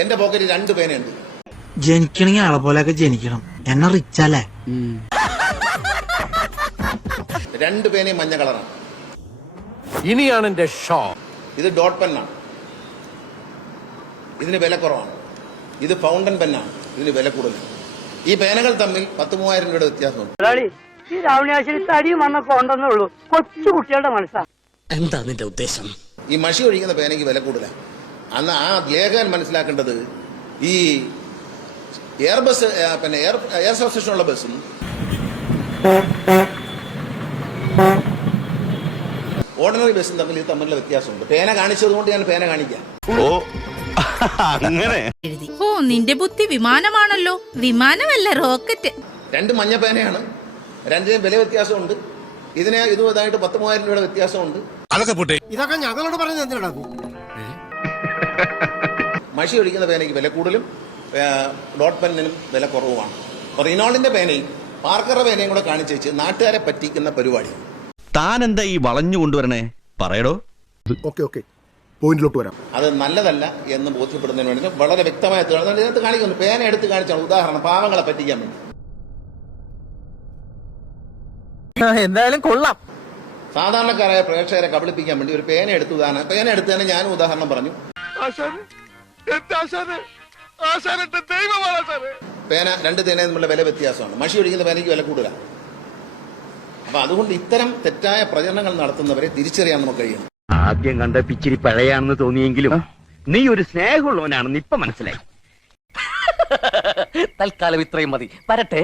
എന്റെ പോക്കറ്റിൽ 2 പേനയുണ്ട്. ജനിക്കണമെങ്കിൽ ആളെ പോലെയൊക്കെ ജനിക്കണം. എന്നെ റിച്ചല്ലേ? 2 പേനയും മഞ്ഞ കളറാണ്. ഇനിയാണ് എന്റെ ഷോ. ഇത് ഡോട്ട് പെന്നാണ്, ഇതിന് വില കുറവാണ്. ഇത് ഫൗണ്ടൻ പെന്നാണ്, ഇതിന് വില കൂടുതലാണ്. ഈ പേനകൾ തമ്മിൽ 10,000-3000 രൂപയുടെ വ്യത്യാസമുണ്ട്. ഈ രാവണാശ്വരി തടിയും വന്നൊക്കെ ഉണ്ടെന്നേ ഉള്ളൂ. കൊച്ചു കുട്ടികളുടെ മനസ്സാ. എന്താ നിന്റെ ഉദ്ദേശം? ഈ മഷി ഒഴിക്കുന്ന പേനയ്ക്ക് വില കൂടുതലാണ്. അന്ന് ആ ലേഖകൻ മനസ്സിലാക്കേണ്ടത് ഈ എയർ ബസ് പിന്നെ എയർ സബ്സ്റ്റേഷനുള്ള ബസ്സും ഓർഡിനറി ബസ്സും തമ്മിലുള്ള വ്യത്യാസമുണ്ട്. പേന കാണിച്ചത് കൊണ്ട് ഞാൻ പേന കാണിക്കാം. ഓ, നിന്റെ ബുദ്ധി വിമാനമാണല്ലോ. വിമാനമല്ല, റോക്കറ്റ്. 2 മഞ്ഞ പേനയാണ്, 2നും വില വ്യത്യാസമുണ്ട്. ഇതുമായിട്ട് 10,000 രൂപയുടെ വ്യത്യാസമുണ്ട്. ഇതൊക്കെ ഞങ്ങളോട് പറഞ്ഞത് എന്തിനാ? മഷി ഒഴിക്കുന്ന പേനയ്ക്ക് വില കൂടുതലും ഡോട്ട് പെന്നിനും വില കുറവുമാണ്. റിനോൾഡിന്റെ പേനയും പാർക്കറുടെ പേനയും കൂടെ കാണിച്ചു വെച്ച് നാട്ടുകാരെ പറ്റിക്കുന്ന പരിപാടി. താൻ എന്താ ഈ വളഞ്ഞു കൊണ്ടുവരണേ? പറയടോ. ഓക്കെ പോയിന്റിലോട്ട് വരാം. അത് നല്ലതല്ല എന്ന് ബോധ്യപ്പെടുന്നതിന് വേണ്ടി വളരെ വ്യക്തമായ ഇതിനകത്ത് കാണിക്കുന്നു. പേന എടുത്ത് കാണിച്ചാണ് ഉദാഹരണം, പാവങ്ങളെ പറ്റിക്കാൻ വേണ്ടി. എന്തായാലും കൊള്ളാം. സാധാരണക്കാരായ പ്രേക്ഷകരെ കബളിപ്പിക്കാൻ വേണ്ടി ഒരു പേന എടുത്ത് തന്നെ ഞാനും ഉദാഹരണം പറഞ്ഞു. പേന 2 പേന തമ്മിലുള്ള വില വ്യത്യാസമാണ്. മഷി ഒഴിക്കുന്ന പേനയ്ക്ക് വില കൂടുതലാണ്. അപ്പൊ അതുകൊണ്ട് ഇത്തരം തെറ്റായ പ്രചരണങ്ങൾ നടത്തുന്നവരെ തിരിച്ചറിയാൻ നമുക്ക് കഴിയണം. ആദ്യം കണ്ട പിച്ചിരി പഴയാണെന്ന് തോന്നിയെങ്കിലും നീ ഒരു സ്നേഹമുള്ളവനാണെന്ന് ഇപ്പൊ മനസ്സിലായി. തൽക്കാലം ഇത്രയും മതി. വരട്ടെ.